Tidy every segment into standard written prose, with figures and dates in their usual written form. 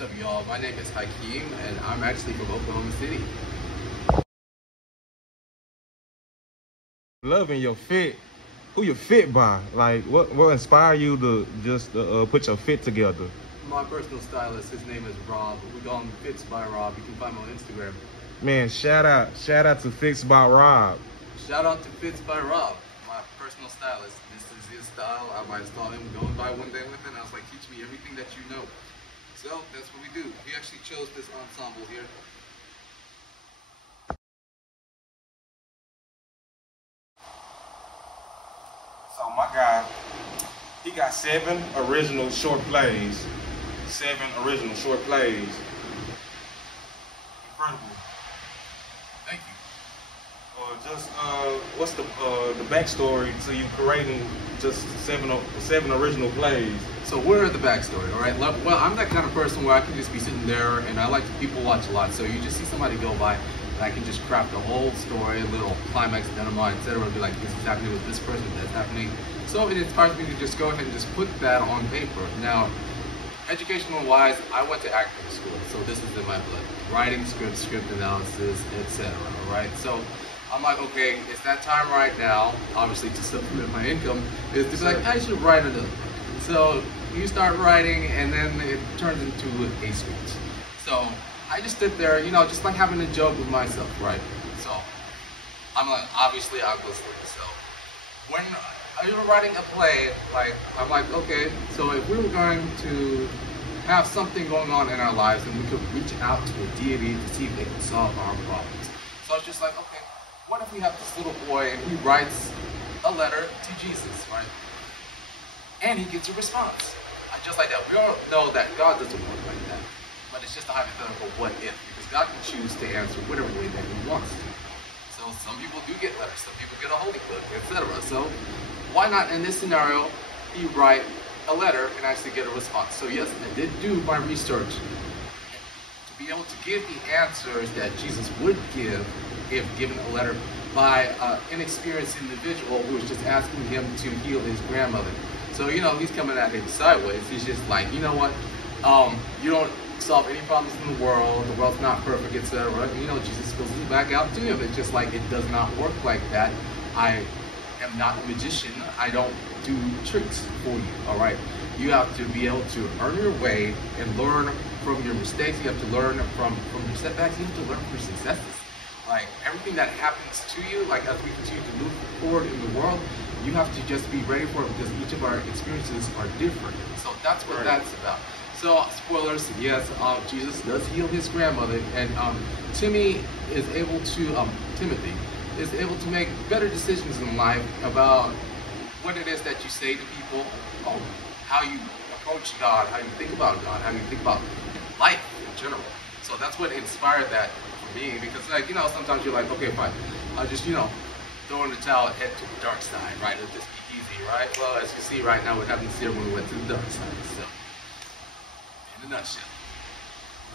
What's up, y'all? My name is Haiqeem, and I'm actually from Oklahoma City. Loving your fit. Who you fit by? Like, what inspired you to just put your fit together? My personal stylist, his name is Rob. We call him Fits by Rob. You can find him on Instagram. Man, shout out to Fix by Rob. Shout out to Fits by Rob, my personal stylist. This is his style. I saw him going by one day with it, and I was like, teach me everything that you know. So that's what we do. He actually chose this ensemble here. So my guy, he got 7 original short plays. 7 original short plays. Incredible. Thank you. What's the backstory to you creating just seven original plays? So where are the backstory, all right? Well, I'm that kind of person where I can just be sitting there, and I like to people watch a lot. So you just see somebody go by, and I can just craft a whole story, a little climax, denouement, etc. Be like, this is happening with this person, that's happening. So it inspires me to just go ahead and just put that on paper. Now, educational-wise, I went to acting school, so this is in my blood. Writing script analysis, etc. All right? So I'm like, okay, it's that time right now, obviously to supplement my income, is to be like, I should write another book. So you start writing, and then it turns into a script. So I just sit there, you know, just like having a joke with myself, right? So I'm like, obviously I'm listening. So when you were writing a play, like, I'm like, okay, so if we were going to have something going on in our lives, and we could reach out to a deity to see if they can solve our problems. So I was just like, okay, what if we have this little boy and he writes a letter to Jesus, right? And he gets a response. Just like that. We all know that God doesn't work like that. But it's just a hypothetical what if, because God can choose to answer whatever way that he wants to. So some people do get letters, some people get a holy book, etc. So why not in this scenario, he write a letter and actually get a response? So yes, I did do my research to be able to give the answers that Jesus would give if given a letter by an inexperienced individual who was just asking him to heal his grandmother. So, you know, he's coming at him sideways. He's just like, you know what, you don't solve any problems in the world's not perfect, etc. You know, Jesus spills his back out to him. It's just like, it does not work like that. I am not a magician. I don't do tricks for you, all right? You have to be able to earn your way and learn from your mistakes. You have to learn from your setbacks. You have to learn from your successes. Like, everything that happens to you, like, as we continue to move forward in the world, you have to just be ready for it, because each of our experiences are different. So that's what that's about. So, spoilers, yes, Jesus does heal his grandmother, and Timothy is able to make better decisions in life about what it is that you say to people, how you approach God, how you think about God, how you think about life in general. So that's what inspired that for me, because, like, you know, sometimes you're like, okay, fine, I'll just, you know, throw in the towel and head to the dark side, right? It'll just be easy, right? Well, as you see right now, what happened here when we went to the dark side. So, in a nutshell.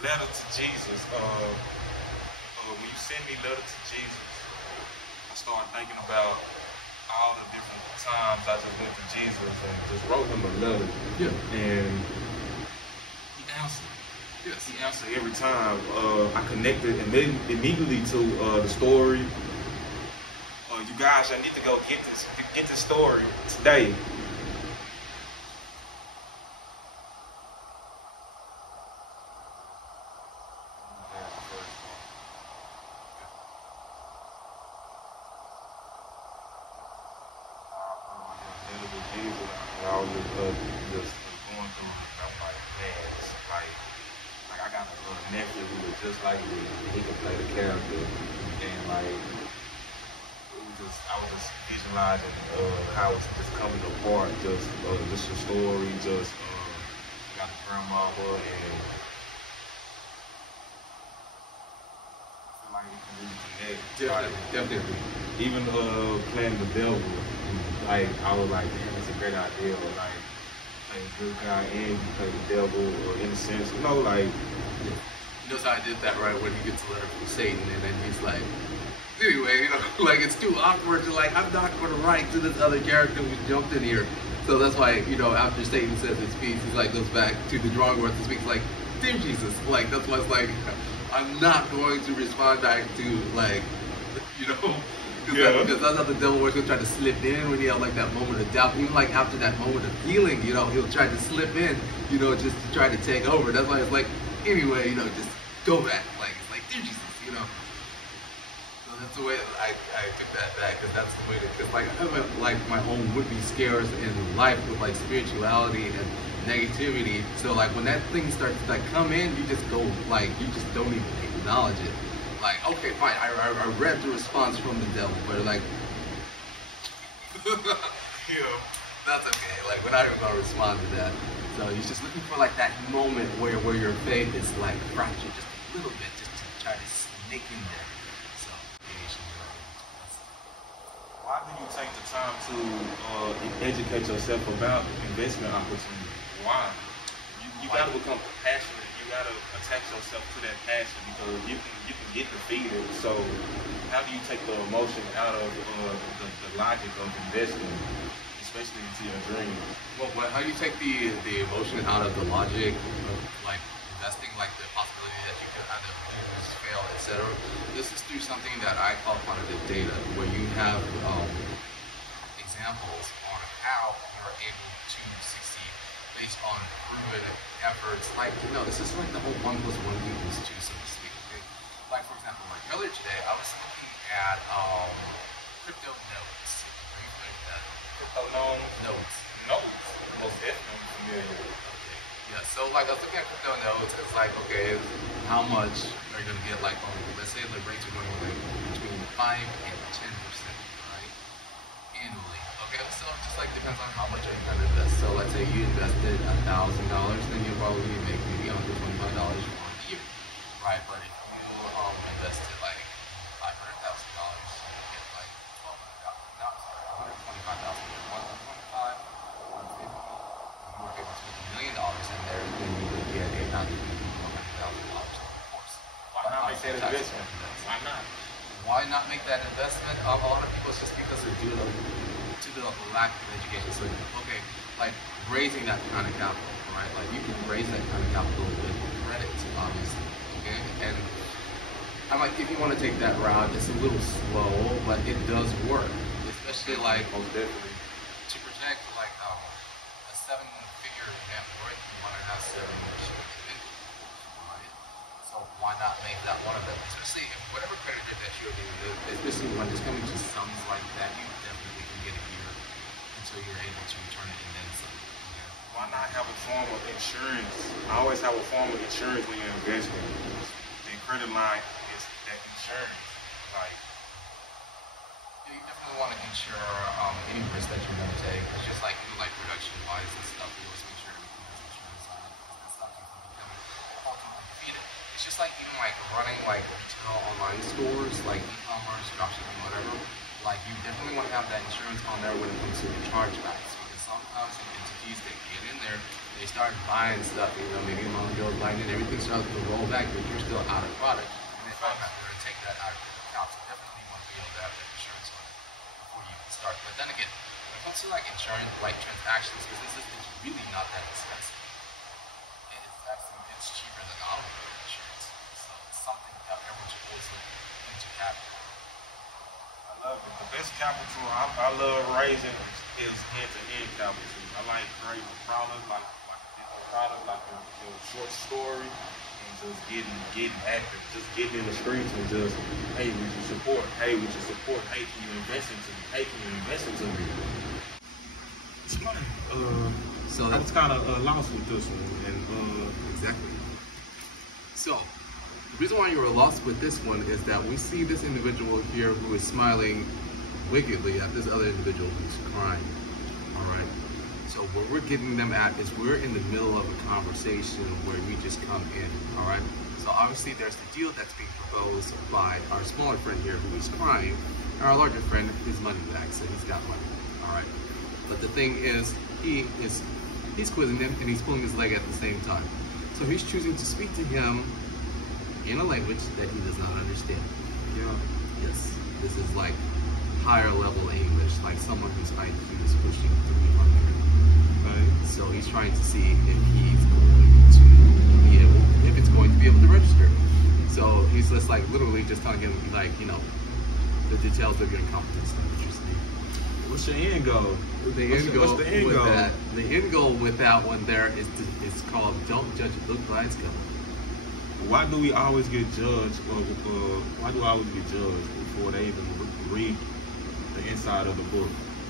Letter to Jesus. When you send me letter to Jesus, I started thinking about all the different times I just went to Jesus and just wrote him a letter. Yeah. And He answered. Yes. he answered every time. I connected immediately to the story. You guys, I need to go get this story today. I was just going through it. I'm like, man, it's like I got a nephew who was just like me. He could play the character, and like, I was just visualizing how it's just coming apart, just your story, just got the grandmother, and I feel like we can really connect. Definitely. Even playing the devil, like, I was like, man, that's a great idea. Like, play a good guy and you play the devil, or in a sense, you know, like. He knows how I did that, right? When he gets a letter from Satan, and then he's like, anyway, you know, like, it's too awkward to, like, I'm not going to write to this other character who jumped in here. So that's why, you know, after Satan says his piece, he's like, goes back to the drawing board and speaks like, dear Jesus, like that's why it's like I'm not going to respond back to like, you know, because that's how the devil works. He'll try to slip in when you have like that moment of doubt. Even like after that moment of healing, you know, he'll try to slip in, you know, just to try to take over. That's why it's like, anyway, you know, just go back. Like it's like, dear Jesus, you know. So that's the way I took that back, because that's the way to, because like I have like my own would-be scares in life with like spirituality and negativity. So like when that thing starts to like come in, you just go like, you just don't even acknowledge it. Like, okay, fine, I read the response from the devil, but like, you know, that's okay. Like, we're not even gonna respond to that. So he's just looking for like that moment where your faith is like fractured just a little bit, just to try to sneak in there. So, why do you take the time to educate yourself about investment opportunities? Why? You gotta become passionate. You gotta attach yourself to that passion, because you can get defeated. So how do you take the emotion out of the logic of investing, especially into your dreams? Well, how do you take the emotion out of the logic of like investing, like the possibility that you could either lose, fail, etc.? This is through something that I call quantitative data, where you have examples on how you're able to succeed based on proven efforts. Like, you know, this is like the whole 1 + 1 = 2, so to speak. Okay? Like, for example, like earlier today, I was looking at crypto notes. Are you familiar with that? Crypto loans? Notes. Notes? Most definitely familiar. Okay. Yeah, so like I was looking at crypto notes, it's like, okay, how much are you going to get, like, on, let's say the rates are going to be between 5 and 10%, right? Annually. Okay, so it just like depends on how much you're going to invest. So let's say you invested $1,000, then you'll probably make maybe $125 for the year, right? But if you invested like $500,000, you get like $125,000, 125, 150. You were able to make $1 million in there, then you would get a $100,000 course. Why not make that investment? Why not? Why not make that investment? A lot of people, it's just because they're due to the lack of education. So, okay, like raising that kind of capital, right? Like you can raise that kind of capital with credit, obviously, okay? And I'm like, if you want to take that route, it's a little slow, but it does work, especially like most definitely to protect like a 7-figure net worth. You want to have 7 years of income, right? So why not make that one of them? Especially if whatever creditor that you're dealing with, especially when it's coming to sums like that, you definitely can get a year until you're able to return it and then some. Okay? Why not have a form of insurance? I always have a form of insurance when you're investing. The credit line is that insurance. Like, you definitely want to insure any risk that you're going to take. It's just like, even like production-wise and stuff, you always make sure everything has insurance on it, because that stuff you can become ultimately defeated. It's just like even like running like retail online stores, like e-commerce, dropshipping, whatever. Like you definitely want to have that insurance on there when it comes to the chargebacks, because sometimes the entities that get in there, they start buying stuff. You know, maybe a month goes by and everything starts to roll back, but you're still out of product, and they find out they're going to take that out of your account. So definitely want to be able to have that insurance on it before you even start. But then again, when it comes to like insurance, like transactions, businesses, it's really not that expensive. It's cheaper than automobile insurance. So it's something that everyone should also into capital. I love it. The best capital I love raising is end-to-end capital. I like creating a product, like a different product, like your short story, and just getting active, just getting in the streets and just, hey, would you support? Hey, would you support? Hey, can you invest into me? Hey, can you invest into me? It's funny. So I was kind of lost with this one, and exactly. So the reason why you were lost with this one is that we see this individual here who is smiling wickedly at this other individual who's crying. All right. So where we're getting them at is we're in the middle of a conversation where we just come in. All right. So obviously there's the deal that's being proposed by our smaller friend here who is crying, and our larger friend is money back, so he's got money. All right. But the thing is, he's quizzing him and he's pulling his leg at the same time. So he's choosing to speak to him in a language that he does not understand. yeah. Yes, this is like higher level English, like someone whose IQ is pushing 300. Right. So he's trying to see if he's going to be able he's just like literally just telling him like, you know, the details of your incompetence. What's your end goal? The end goal with that one there is called "Don't Judge a Book by its cover." Why do we always get judged? Why do I always get judged before they even read the inside of the book?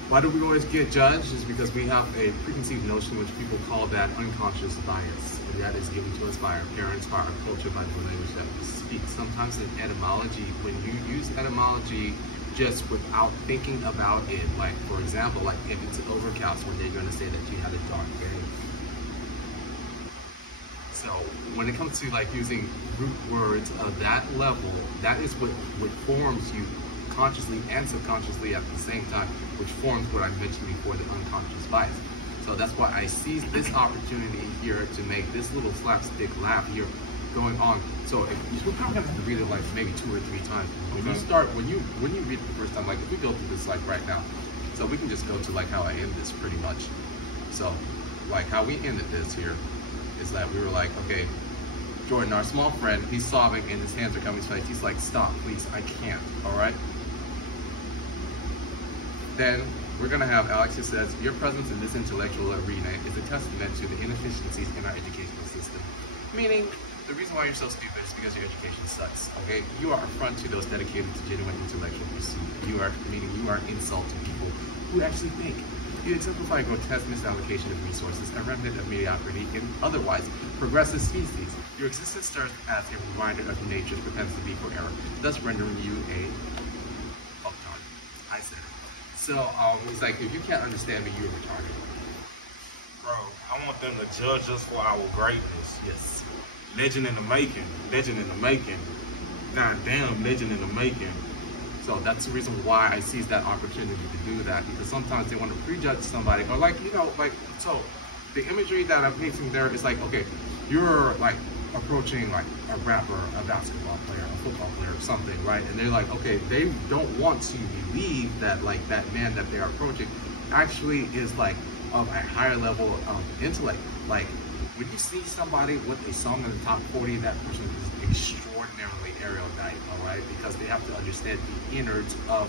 Why do we always get judged? Is because we have a preconceived notion, which people call that unconscious bias, and that is given to us by our parents, by our culture, by the language that we speak. Sometimes in etymology, when you use etymology just without thinking about it, like for example, like if it's overcast, when they're going to say that you had a dark day. So when it comes to like using root words of that level, that is what forms you consciously and subconsciously at the same time, which forms what I mentioned before, the unconscious bias. So that's why I seized this opportunity here to make this little slapstick laugh here going on. So if you probably have to read it like maybe 2 or 3 times. When you start, when you read it the first time, like if we go through this like right now, so we can just go to like how I end this pretty much. So like how we ended this here is that we were like, okay, Jordan, our small friend, he's sobbing and his hands are coming to his face. He's like, stop, please, I can't, all right? Then we're gonna have Alex who says, your presence in this intellectual arena is a testament to the inefficiencies in our educational system. Meaning, the reason why you're so stupid is because your education sucks, okay? You are affront to those dedicated to genuine intellectual pursuit. Meaning you are an insult to people who actually think. You exemplify grotesque misallocation of resources, a remnant of mediocrity in otherwise progressive species. Your existence serves as a reminder of nature's propensity for error, thus rendering you a fucktard. I said it. So it's like, if you can't understand me, you're retarded. Bro, I want them to judge us for our greatness. Yes. Legend in the making. Legend in the making. God damn, legend in the making. So that's the reason why I seized that opportunity to do that, because sometimes they want to prejudge somebody, or like, you know, like, so the imagery that I'm painting there is like, okay, you're like approaching like a rapper, a basketball player, a football player, or something, right? And they're like, okay, they don't want to believe that like that man that they're approaching actually is like of a higher level of intellect. Like when you see somebody with a song in the top 40, that person is extraordinarily erudite, all right? Because they have to understand the innards of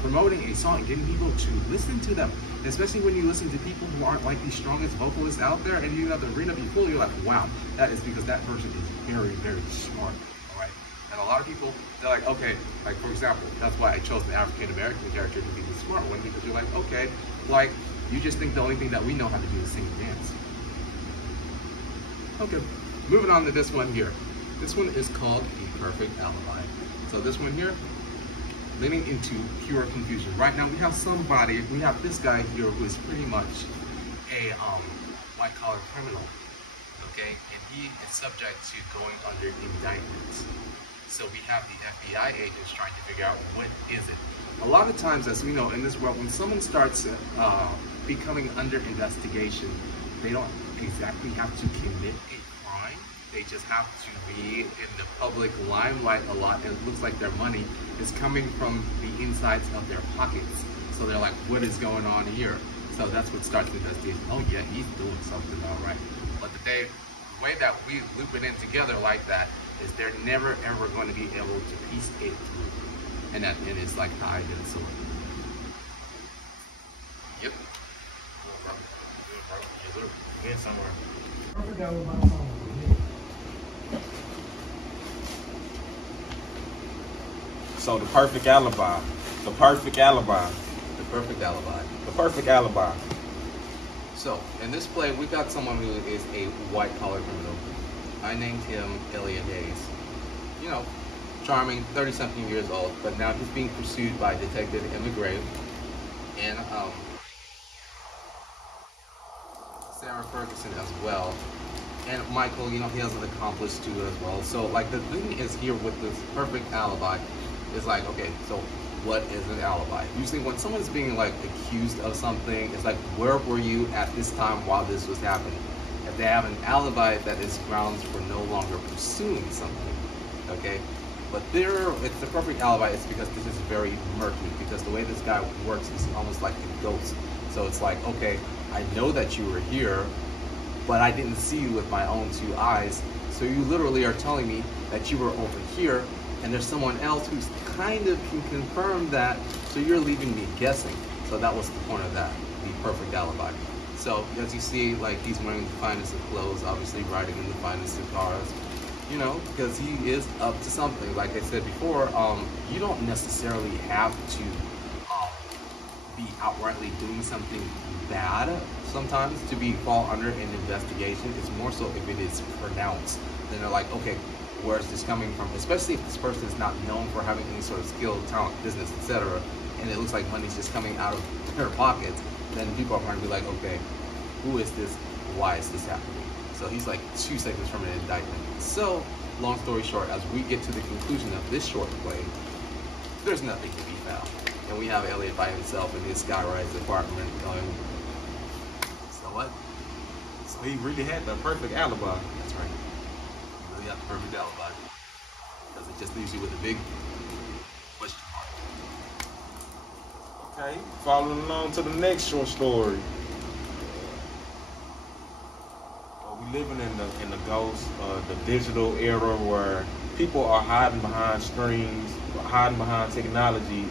promoting a song, getting people to listen to them. And especially when you listen to people who aren't like the strongest vocalists out there, and you have the arena be full, you're like, wow, that is because that person is very, very smart, all right? And a lot of people, they're like, okay, like for example, that's why I chose the African-American character to be the smart one, because you're like, okay, like, you just think the only thing that we know how to do is sing and dance. Okay, moving on to this one here. This one is called the Perfect Alibi. So this one here, leaning into pure confusion. Right now we have this guy here who is pretty much a white-collar criminal, okay? And he is subject to going under indictments. So we have the FBI agents trying to figure out what is it. A lot of times, as we know in this world, when someone starts becoming under investigation, they don't exactly have to commit a crime. They just have to be in the public limelight a lot, and it looks like their money is coming from the insides of their pockets. So they're like, what is going on here? So that's what starts the investigation. Oh yeah, he's doing something all right. But the way that we loop it in together like that is they're never ever going to be able to piece it through. And it's like the eye of the sword. Yep. Get somewhere. So the perfect alibi. The perfect alibi. The perfect alibi. The perfect alibi. So in this play, we got someone who is a white-collar criminal. I named him Elliot Hayes. You know, charming, 30-something years old, but now he's being pursued by Detective Emma and Sarah Ferguson as well. And Michael, you know, he has an accomplice too as well. So like the thing is here with this perfect alibi is like, okay, so what is an alibi? Usually when someone's being like accused of something, it's like, where were you at this time while this was happening? If they have an alibi, that is grounds for no longer pursuing something, okay? But it's the perfect alibi. It's because this is very murky, because the way this guy works is almost like a ghost. So it's like, okay, I know that you were here, but I didn't see you with my own 2 eyes. So you literally are telling me that you were over here, and there's someone else who's kind of can confirm that, so you're leaving me guessing. So that was the point of that, the perfect alibi. So as you see, like, he's wearing the finest of clothes, obviously riding in the finest of cars, you know, because he is up to something. Like I said before, you don't necessarily have to be outrightly doing something bad sometimes to be fall under an investigation. It's more so if it is pronounced, then they're like, okay, where is this coming from? Especially if this person is not known for having any sort of skill, talent, business, etc., and it looks like money's just coming out of their pockets, then people are going to be like, okay, who is this? Why is this happening? So he's like 2 seconds from an indictment. So, long story short, as we get to the conclusion of this short play, there's nothing to be found. And we have Elliot by himself in his skyrise apartment going, so what? So he really had the perfect alibi. That's right. You really have the perfect alibi. Because it just leaves you with a big question mark. Okay, following along to the next short story. We living in the ghost, the digital era where people are hiding behind screens, hiding behind technology.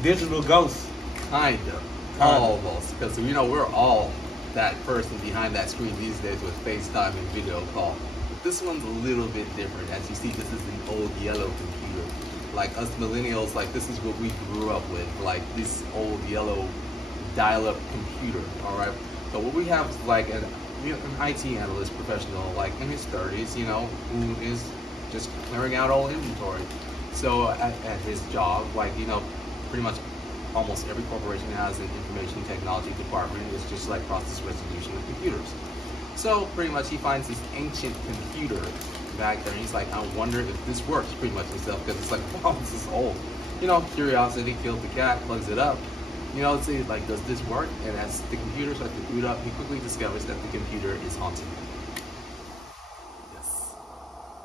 Digital ghosts. Kind of. Almost. Because, you know, we're all that person behind that screen these days with FaceTime and video call. But this one's a little bit different. As you see, this is an old yellow computer. Like us millennials, like this is what we grew up with. Like this old yellow dial-up computer, all right? So what we have is like an IT analyst professional, like in his 30s, you know, who is just clearing out all inventory. So at his job, like, you know, pretty much almost every corporation has an information technology department. It's just like process resolution of computers. So pretty much he finds this ancient computer back there, and he's like, I wonder if this works, pretty much himself, because it's like, wow, this is old. You know, curiosity killed the cat, plugs it up. You know, it's like, does this work? And as the computer starts to boot up, he quickly discovers that the computer is haunted. Yes,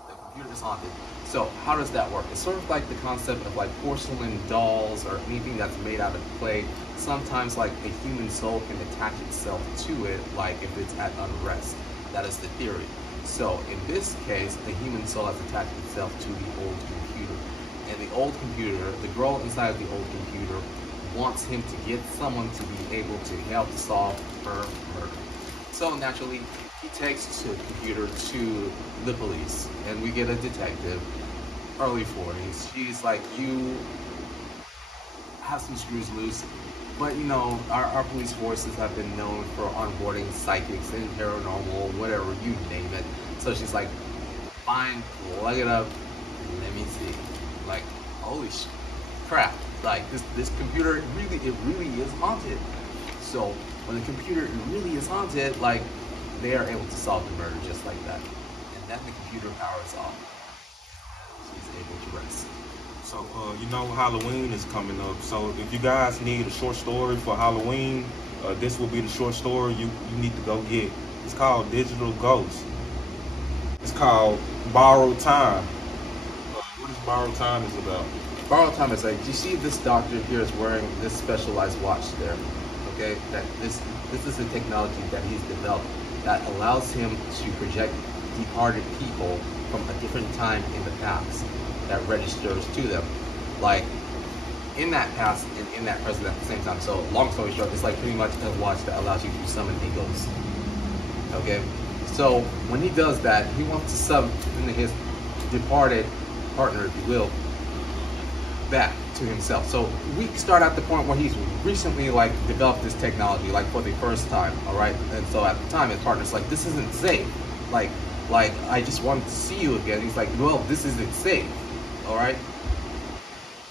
the computer is haunted. So how does that work? It's sort of like the concept of like porcelain dolls or anything that's made out of clay. Sometimes like a human soul can attach itself to it, like if it's at unrest. That is the theory. So in this case, the human soul has attached itself to the old computer. And the old computer, the girl inside of the old computer, wants him to get someone to be able to help solve her murder. So naturally, he takes the computer to the police, and we get a detective, early 40s. She's like, you have some screws loose, but you know, our police forces have been known for onboarding psychics and paranormal, whatever, you name it. So she's like, fine, plug it up, let me see. Like, holy crap. Like this computer, it really is haunted. So when the computer really is haunted, like they are able to solve the murder just like that. And then the computer powers off. She's able to rest. So you know, Halloween is coming up. So if you guys need a short story for Halloween, this will be the short story you need to go get. It's called Digital Ghost. It's called Borrowed Time. What is Borrowed Time is about? Borrowed time is like, you see this doctor here is wearing this specialized watch there, okay? That this is a technology that he's developed that allows him to project departed people from a different time in the past that registers to them. Like, in that past and in that present at the same time. So, long story short, it's like pretty much a watch that allows you to summon a ghost, okay? So, when he does that, he wants to summon his departed partner, if you will, back to himself. So we start at the point where he's recently like developed this technology, like for the first time, all right? And so at the time his partner's like, this isn't safe. Like I just wanted to see you again. He's like, well, this isn't safe, all right?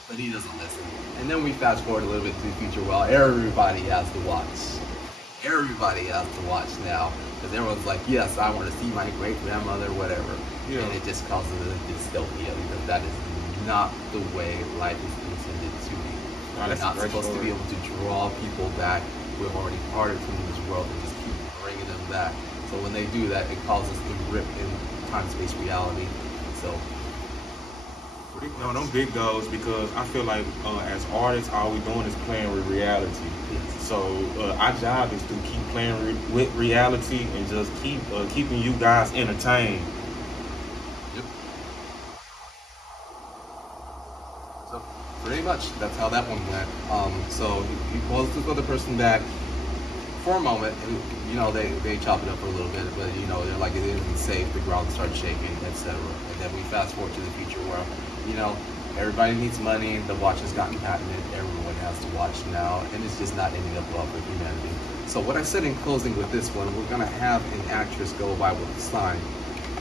But he doesn't listen. And then we fast forward a little bit to the future. Well, everybody has to watch. Everybody has to watch now, because everyone's like, yes, I want to see my great grandmother, whatever. Yeah. And it just causes a dystopia, because that is not the way life is intended to be. We're not supposed to be able to draw people back who have already parted from this world and just keep bringing them back. So when they do that, it causes a rip in time-space reality. So No, them big goals because I feel like as artists, all we doing is playing with reality. So our job is to keep playing with reality and just keeping you guys entertained. Yep. So pretty much that's how that one went. So he pulls this other person back for a moment. You know, they chop it up for a little bit, but you know, they're like, it isn't safe. The ground starts shaking, etc. And then we fast forward to the future where, you know, everybody needs money. The watch has gotten patented. Everyone has to watch now, and it's just not ending up well for humanity. So what I said in closing with this one, we're gonna have an actress go by with a sign,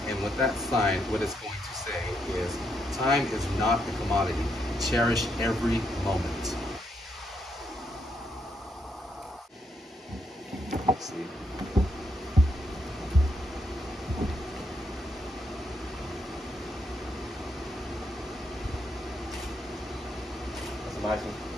and with that sign, what it's going to say is, "Time is not a commodity. Cherish every moment." See. That's a nice one.